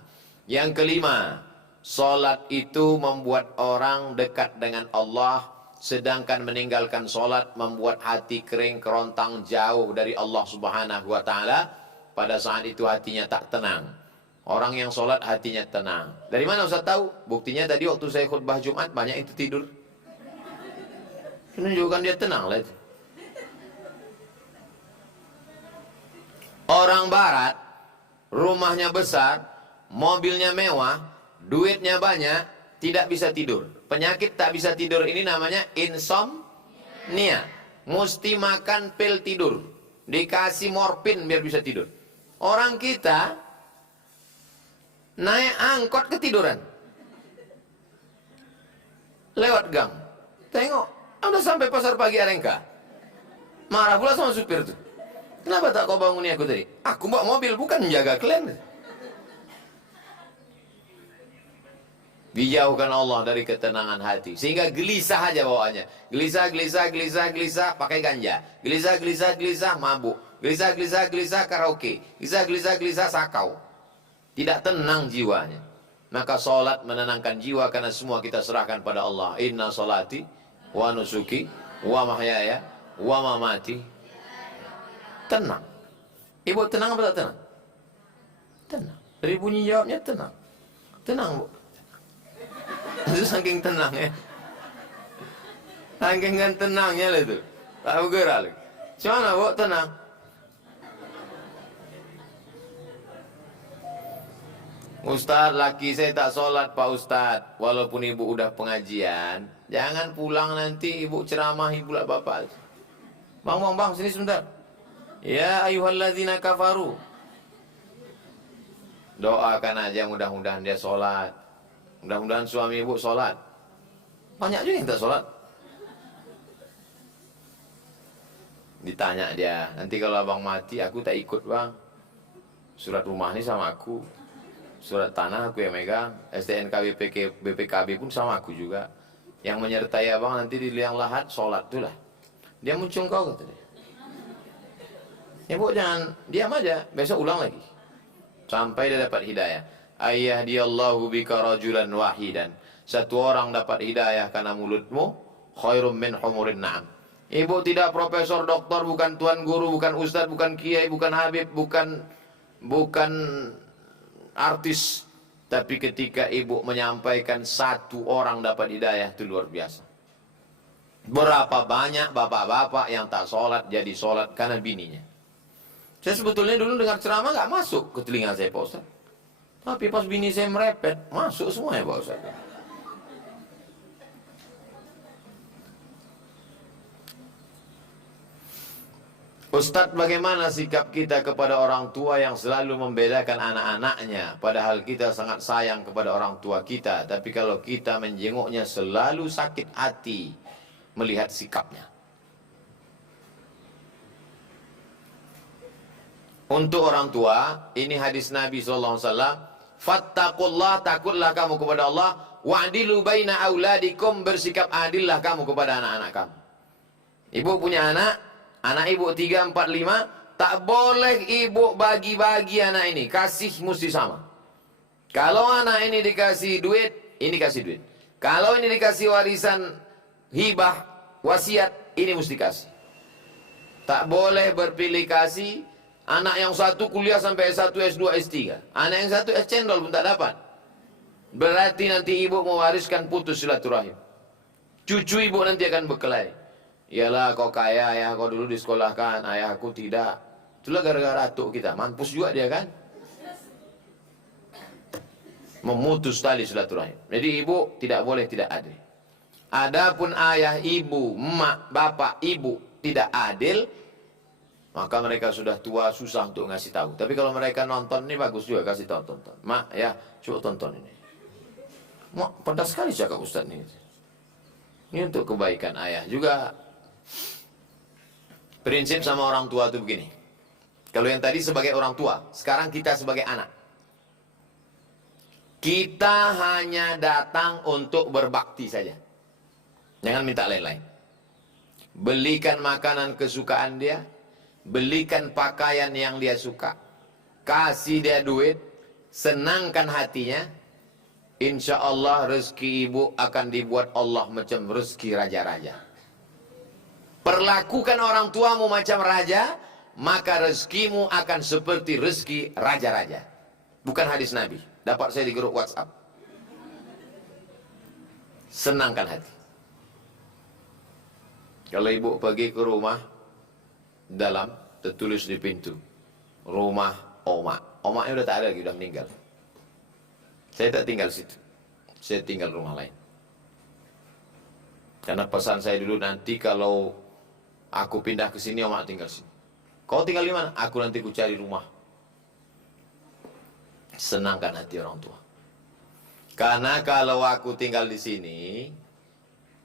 Yang kelima, sholat itu membuat orang dekat dengan Allah, sedangkan meninggalkan sholat membuat hati kering kerontang jauh dari Allah Subhanahu wa ta'ala. Pada saat itu hatinya tak tenang. Orang yang sholat hatinya tenang. Dari mana Ustaz tahu? Buktinya tadi waktu saya khutbah Jumat banyak itu tidur. Menunjukkan dia tenang lah itu. Orang barat, rumahnya besar, mobilnya mewah, duitnya banyak, tidak bisa tidur. Penyakit tak bisa tidur ini namanya insomnia. Mesti makan pil tidur. Dikasih morfin biar bisa tidur. Orang kita naik angkot ketiduran. Lewat gang. Tengok, udah sampai pasar pagi Arengka. Marah pula sama supir tuh. Kenapa tak kau banguni aku tadi? Aku bawa mobil, bukan menjaga kalian. Dijauhkan Allah dari ketenangan hati. Sehingga gelisah aja bawaannya. Gelisah, gelisah, gelisah, gelisah, pakai ganja. Gelisah, gelisah, gelisah, mabuk. Gelisah, gelisah, gelisah, karaoke. Gelisah, gelisah, gelisah, sakau. Tidak tenang jiwanya. Maka sholat menenangkan jiwa karena semua kita serahkan pada Allah. Inna sholati wa nusuki wa mahyaya wa mamati. Tenang. Ibu tenang apa tak tenang? Tenang. Dari bunyi jawabnya tenang. Tenang, Bu. Itu saking tenang ya. Saking kan tenangnya lah itu. Tak bergerak lagi. Macam Bu? Tenang. Ustaz, laki saya tak sholat Pak Ustaz. Walaupun ibu udah pengajian, jangan pulang nanti ibu ceramah ibu lah bapak. Bang, sini sebentar. Ya ayyuhalladzina kafaru. Doakan aja mudah-mudahan dia sholat. Mudah-mudahan suami ibu sholat. Banyak juga yang tak sholat. Ditanya dia, nanti kalau abang mati aku tak ikut bang. Surat rumah ini sama aku. Surat tanah aku yang megang, STNK BPKB pun sama aku juga. Yang menyertai abang nanti di liang lahat, sholat itulah. Dia muncul kau kata dia. Ya bu jangan, diam aja, besok ulang lagi. Sampai dia dapat hidayah. Ayah diyallahu bika rajulan wahidan. Satu orang dapat hidayah karena mulutmu, khairum min humurin na'am. Ibu tidak profesor, doktor, bukan tuan guru, bukan ustadz, bukan kiai, bukan habib, bukan artis, tapi ketika ibu menyampaikan satu orang dapat hidayah itu luar biasa. Berapa banyak bapak-bapak yang tak sholat jadi sholat karena bininya. Saya sebetulnya dulu dengar ceramah nggak masuk ke telinga saya Pak Ustaz. Tapi pas bini saya merepet masuk semuanya Pak Ustaz. Ustadz, bagaimana sikap kita kepada orang tua yang selalu membedakan anak-anaknya, padahal kita sangat sayang kepada orang tua kita, tapi kalau kita menjenguknya selalu sakit hati melihat sikapnya. Untuk orang tua, ini hadis Nabi SAW, fattaqullah, takutlah kamu kepada Allah, wa'dilu baina auladikum, bersikap adillah kamu kepada anak-anak kamu. Ibu punya anak ibu 3, 4, 5, tak boleh ibu bagi-bagi anak ini. Kasih mesti sama. Kalau anak ini dikasih duit, ini kasih duit. Kalau ini dikasih warisan, hibah, wasiat, ini mesti kasih. Tak boleh berpilih kasih. Anak yang satu kuliah sampai S1, S2, S3. Anak yang satu es cendol pun tak dapat. Berarti nanti ibu mewariskan putus silaturahim. Cucu ibu nanti akan berkelahi. Iyalah kau kaya, ayah kau dulu disekolahkan, ayah aku tidak. Itulah gara-gara atuk kita. Mampus juga dia kan. Memutus tali silaturahim. Jadi ibu tidak boleh tidak adil. Adapun ayah, ibu, emak, bapak, ibu tidak adil, maka mereka sudah tua, susah untuk ngasih tahu. Tapi kalau mereka nonton ini bagus juga kasih tahu tonton. Mak ya, coba tonton ini. Mak pedas sekali cakap Ustaz ini. Ini untuk kebaikan ayah juga. Prinsip sama orang tua itu begini. Kalau yang tadi sebagai orang tua, sekarang kita sebagai anak. Kita hanya datang untuk berbakti saja. Jangan minta lain-lain. Belikan makanan kesukaan dia, belikan pakaian yang dia suka, kasih dia duit, senangkan hatinya. Insya Allah rezeki ibu akan dibuat Allah macam rezeki raja-raja. Perlakukan orang tuamu macam raja, maka rezekimu akan seperti rezeki raja-raja. Bukan hadis Nabi. Dapat saya di grup WhatsApp. Senangkan hati. Kalau ibu pergi ke rumah, dalam tertulis di pintu, rumah Oma. Omaknya udah tak ada lagi, udah meninggal. Saya tak tinggal situ. Saya tinggal rumah lain. Karena pesan saya dulu, nanti kalau aku pindah ke sini, Oma tinggal sini. Kau tinggal di mana? Aku nanti ku cari rumah. Senangkan hati orang tua. Karena kalau aku tinggal di sini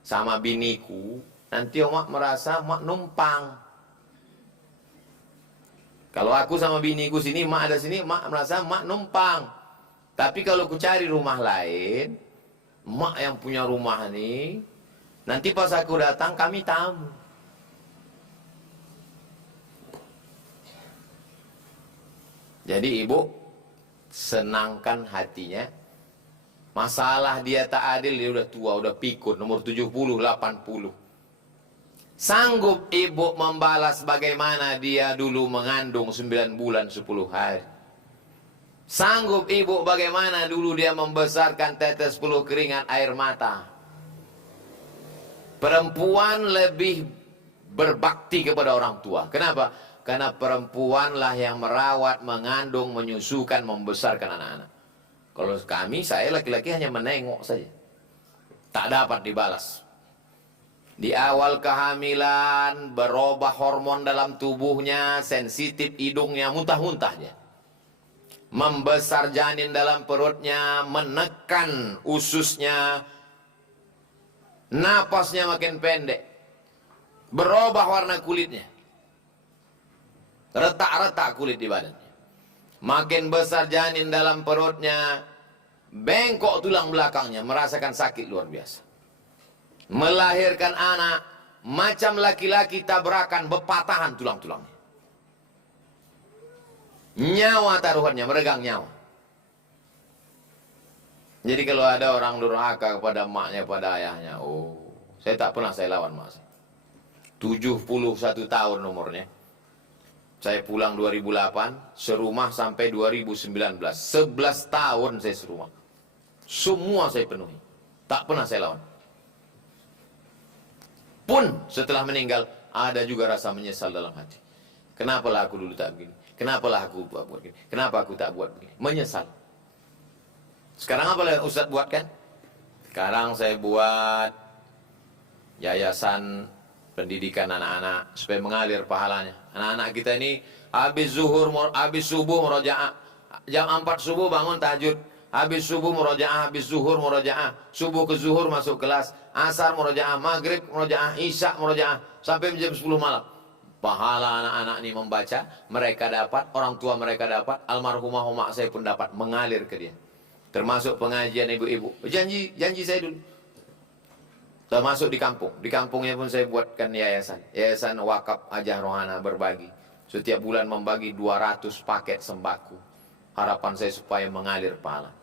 sama biniku, nanti Oma merasa Mak numpang. Kalau aku sama biniku sini, Mak ada sini, Mak merasa Mak numpang. Tapi kalau ku cari rumah lain, Mak yang punya rumah nih, nanti pas aku datang kami tamu. Jadi ibu, senangkan hatinya. Masalah dia tak adil, dia udah tua, udah pikun, nomor 70, 80. Sanggup ibu membalas bagaimana dia dulu mengandung 9 bulan 10 hari. Sanggup ibu bagaimana dulu dia membesarkan tetes 10 keringat air mata. Perempuan lebih berbakti kepada orang tua. Kenapa? Karena perempuanlah yang merawat, mengandung, menyusukan, membesarkan anak-anak. Kalau kami, saya laki-laki hanya menengok saja. Tak dapat dibalas. Di awal kehamilan, berubah hormon dalam tubuhnya, sensitif hidungnya, muntah-muntah dia. Membesar janin dalam perutnya, menekan ususnya, napasnya makin pendek. Berubah warna kulitnya. Retak-retak kulit di badannya. Makin besar janin dalam perutnya, bengkok tulang belakangnya, merasakan sakit luar biasa. Melahirkan anak, macam laki-laki tabrakan, bepatahan tulang-tulangnya. Nyawa taruhannya, meregang nyawa. Jadi kalau ada orang durhaka kepada emaknya, pada ayahnya, oh, saya tak pernah saya lawan mak saya. 71 tahun umurnya. Saya pulang 2008, serumah sampai 2019. 11 tahun saya serumah. Semua saya penuhi. Tak pernah saya lawan. Pun setelah meninggal, ada juga rasa menyesal dalam hati. Kenapalah aku dulu tak begini? Kenapalah aku buat begini? Kenapa aku tak buat begini? Menyesal. Sekarang apa yang Ustaz buat kan? Sekarang saya buat yayasan pendidikan anak-anak supaya mengalir pahalanya. Anak-anak kita ini habis subuh murojaah. Jam 4 subuh bangun tahajud. Habis subuh murojaah, habis zuhur murojaah. Subuh ke zuhur masuk kelas. Asar murojaah, maghrib murojaah, isya murojaah. Sampai jam 10 malam. Pahala anak-anak ini membaca, mereka dapat, orang tua mereka dapat, almarhumah mak saya pun dapat, mengalir ke dia. Termasuk pengajian ibu-ibu. Janji saya dulu. Termasuk di kampung. Di kampungnya pun saya buatkan yayasan. Yayasan Wakaf Hajah Rohana Berbagi. Setiap bulan membagi 200 paket sembako. Harapan saya supaya mengalir pahala.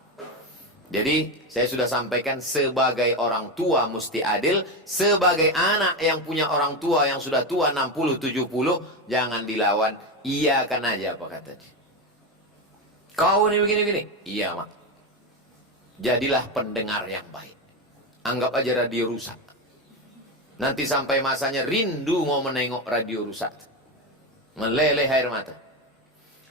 Jadi saya sudah sampaikan, sebagai orang tua mesti adil. Sebagai anak yang punya orang tua yang sudah tua 60-70, jangan dilawan. Iya kan aja apa kata dia. Kau ini begini-begini. Iya mak. Jadilah pendengar yang baik. Anggap aja radio rusak. Nanti sampai masanya rindu mau menengok radio rusak. Meleleh air mata.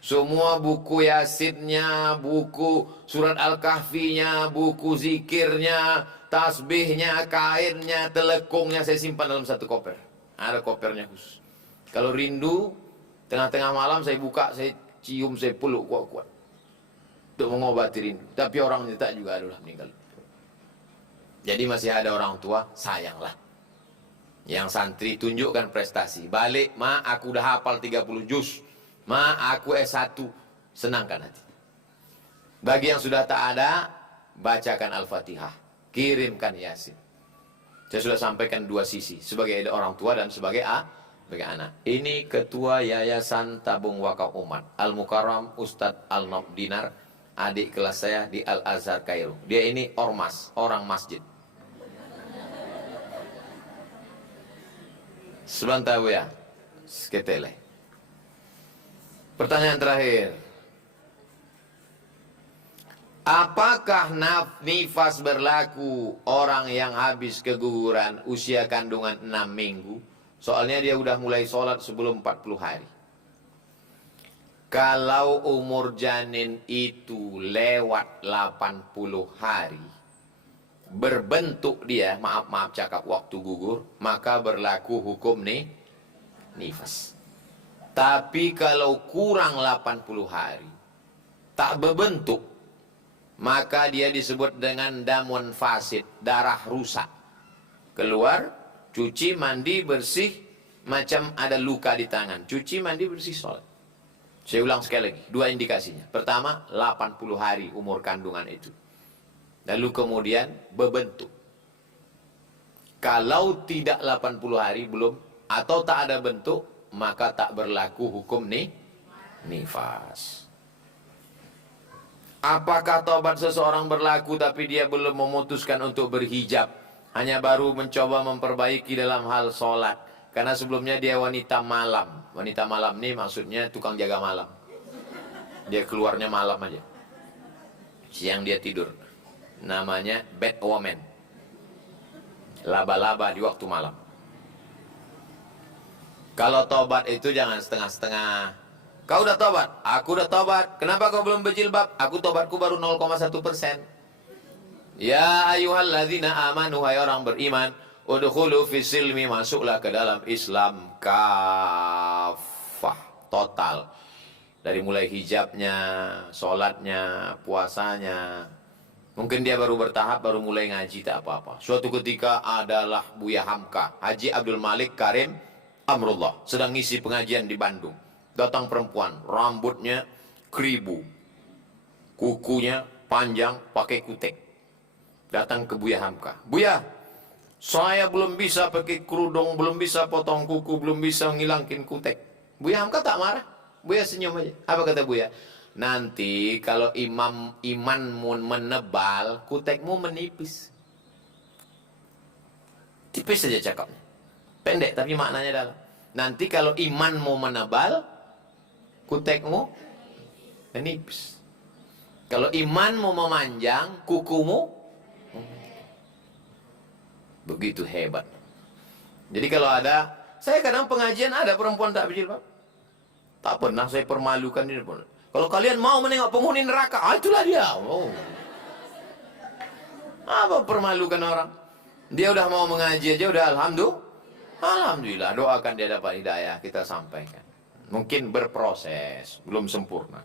Semua buku Yasinnya, buku surat Al-Kahfinya, buku zikirnya, tasbihnya, kainnya, telekungnya saya simpan dalam satu koper. Ada kopernya khusus. Kalau rindu, tengah-tengah malam saya buka, saya cium, saya peluk kuat-kuat. Untuk mengobati rindu. Tapi orang tak juga adalah meninggal. Jadi masih ada orang tua, sayanglah. Yang santri tunjukkan prestasi. Balik, ma aku udah hafal 30 juz. Ma aku S1. Senangkan hati. Bagi yang sudah tak ada, bacakan Al-Fatihah. Kirimkan Yasin. Saya sudah sampaikan dua sisi. Sebagai orang tua dan sebagai anak. Ini Ketua Yayasan Tabung Wakaf Umat Al-Mukarram Ustadz Al-Nob Dinar. Adik kelas saya di Al-Azhar Kairo. Dia ini ormas, orang masjid. Sebentar Bu ya. Seketele. Pertanyaan terakhir. Apakah nifas berlaku orang yang habis keguguran usia kandungan 6 minggu? Soalnya dia udah mulai sholat sebelum 40 hari. Kalau umur janin itu lewat 80 hari, berbentuk dia, maaf cakap waktu gugur, maka berlaku hukum nifas. Tapi kalau kurang 80 hari, tak berbentuk, maka dia disebut dengan damun fasid, darah rusak. Keluar, cuci, mandi, bersih, macam ada luka di tangan. Cuci, mandi, bersih, sholat. Saya ulang sekali lagi, dua indikasinya. Pertama, 80 hari umur kandungan itu. Lalu kemudian berbentuk. Kalau tidak 80 hari belum, atau tak ada bentuk, maka tak berlaku hukum nifas. Apakah taubat seseorang berlaku tapi dia belum memutuskan untuk berhijab? Hanya baru mencoba memperbaiki dalam hal sholat. Karena sebelumnya dia wanita malam. Wanita malam ini maksudnya tukang jaga malam. Dia keluarnya malam aja. Siang dia tidur. Namanya bad woman. Laba-laba di waktu malam. Kalau taubat itu jangan setengah-setengah. Kau udah tobat? Aku udah tobat. Kenapa kau belum berjilbab? Aku tobatku baru 0,1%. Ya ayyuhalladzina amanu, hai orang beriman, udkhulu fisilmi, masuklah ke dalam Islam kafah, total. Dari mulai hijabnya, sholatnya, puasanya. Mungkin dia baru bertahap, baru mulai ngaji, tak apa-apa. Suatu ketika adalah Buya Hamka, Haji Abdul Malik Karim Amrullah, sedang ngisi pengajian di Bandung. Datang perempuan, rambutnya keribu, kukunya panjang, pakai kutek. Datang ke Buya Hamka. Buya, saya belum bisa pakai kerudung, belum bisa potong kuku, belum bisa ngilangin kutek. Buya Hamka tak marah. Buya senyum aja. Apa kata Buya? Nanti kalau imanmu menebal, kutekmu menipis. Tipis saja cakapnya. Pendek tapi maknanya dalam. Nanti kalau imanmu menebal, kutekmu menipis. Kalau imanmu memanjang, kukumu begitu hebat. Jadi kalau ada, saya kadang pengajian ada perempuan tak berjilbab. Tak pernah saya permalukan dia. Kalau kalian mau menengok penghuni neraka, itulah dia. Oh. Apa permalukan orang? Dia udah mau mengaji aja, udah alhamdulillah. Doakan dia dapat hidayah, kita sampaikan. Mungkin berproses, belum sempurna.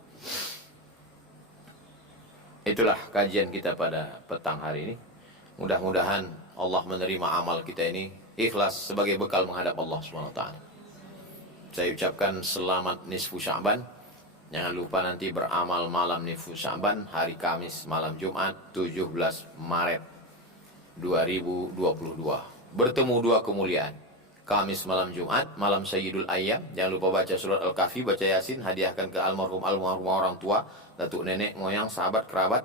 Itulah kajian kita pada petang hari ini. Mudah-mudahan Allah menerima amal kita ini ikhlas sebagai bekal menghadap Allah SWT. Saya ucapkan selamat nisfu Sya'ban. Jangan lupa nanti beramal malam nisfu Sya'ban, hari Kamis malam Jumat 17 Maret 2022. Bertemu dua kemuliaan. Kamis malam Jumat, malam Sayyidul Ayyam. Jangan lupa baca surat Al-Kahfi, baca Yasin, hadiahkan ke almarhum orang tua, datuk nenek, moyang, sahabat, kerabat.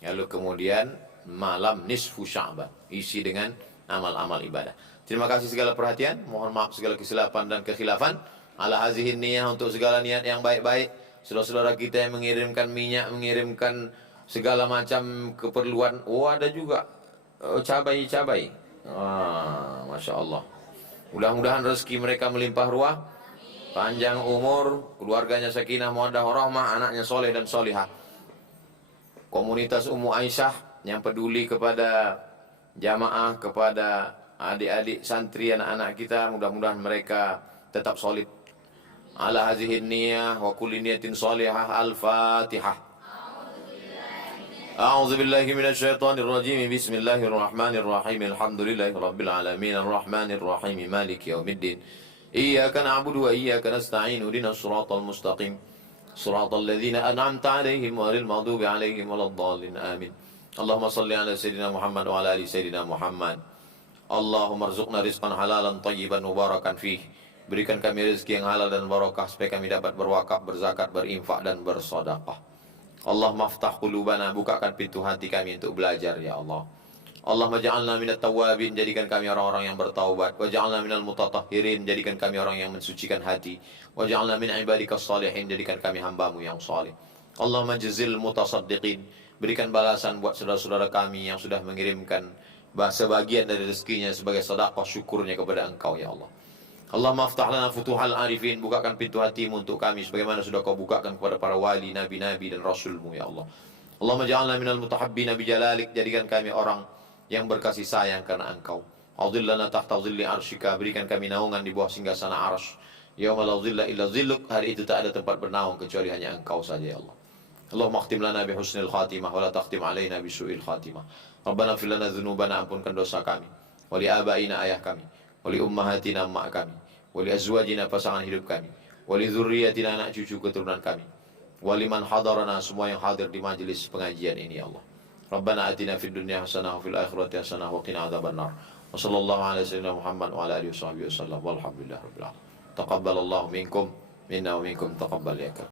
Lalu kemudian malam nisfu Sya'ban, isi dengan amal-amal ibadah. Terima kasih segala perhatian, mohon maaf segala kesilapan dan kekhilafan. Ala hazihin niyah, untuk segala niat yang baik-baik. Saudara-saudara kita yang mengirimkan minyak, mengirimkan segala macam keperluan. Oh, ada juga cabai-cabai. Masya Allah. Mudah-mudahan rezeki mereka melimpah ruah, panjang umur, keluarganya sakinah, mawaddah, warahmah, anaknya soleh dan solihah. Komunitas Ummu Aisyah yang peduli kepada jamaah, kepada adik-adik santri, anak-anak kita, mudah-mudahan mereka tetap solid. Ala hazihin niyah wa kulli niyatin salihah. Al-Fatihah. A'udzu billahi minasyaitonir rajim. Bismillahirrahmanirrahim. Alhamdulillahi rabbil alamin, arrahmanir rahim, maliki yaumiddin. Iyyaka na'budu wa iyyaka nasta'in. Ihdinas shiratal mustaqim. Shiratal ladzina an'amta 'alaihim ghairil maghdubi 'alaihim waladdallin. Amin. Allahumma salli ala sayyidina Muhammad wa ala ali sayyidina Muhammad. Allahumma rzuqna rizqan halalan tayyiban mubarakan fih. Berikan kami rezeki yang halal dan barakah supaya kami dapat berwakaf, berzakat, berinfak dan bersedekah. Allahumma aftah qulubana, bukakan pintu hati kami untuk belajar ya Allah. Allahumma ja'alna minat tawwabin, jadikan kami orang-orang yang bertaubat. Wa ja'alna minal mutatahhirin, jadikan kami orang yang mensucikan hati. Wa ja'alna min ibadikas salihin, jadikan kami hambamu yang saleh. Allahumma jazil mutasaddiqin Berikan balasan buat saudara-saudara kami yang sudah mengirimkan sebagian dari rezekinya sebagai sedekah syukurnya kepada Engkau ya Allah. Allahumma aftah lana futuhal arifin, bukakan pintu hatimu untuk kami sebagaimana sudah kau bukakan kepada para wali, nabi-nabi dan rasulmu ya Allah. Allahumma ja'alna minal mutahabbina bijalalik, jadikan kami orang yang berkasih sayang karena Engkau. Adhillana tahta dhilli arsyika, berikan kami naungan di bawah singgasana arsy. Yauma la dhilla illa dhilluk, hari itu tak ada tempat bernaung kecuali hanya Engkau saja ya Allah. Allahumma akhtim lana bi husnil khatimah wa la takhtim alaina bi su'il khatimah. Rabbana fir lana dzunubana, ampunkan dosa kami, wa li abaina, ayah kami, wa li ummahatina, emak kami, wa li azwajina, pasangan hidup kami, wa li dzurriyyatina, anak cucu keturunan kami, wa liman hadarana, semua yang hadir di majelis pengajian ini ya Allah. Rabbana atina fid dunya hasanah wa fil akhirati hasanah wa qina adzabannar. Wa sallallahu ala sayyidina Muhammad wa ala alihi washabbihi wasallam. Walhamdulillahirabbil alamin. Taqabbalallahu minkum minna wa minkum taqabbal ya karim.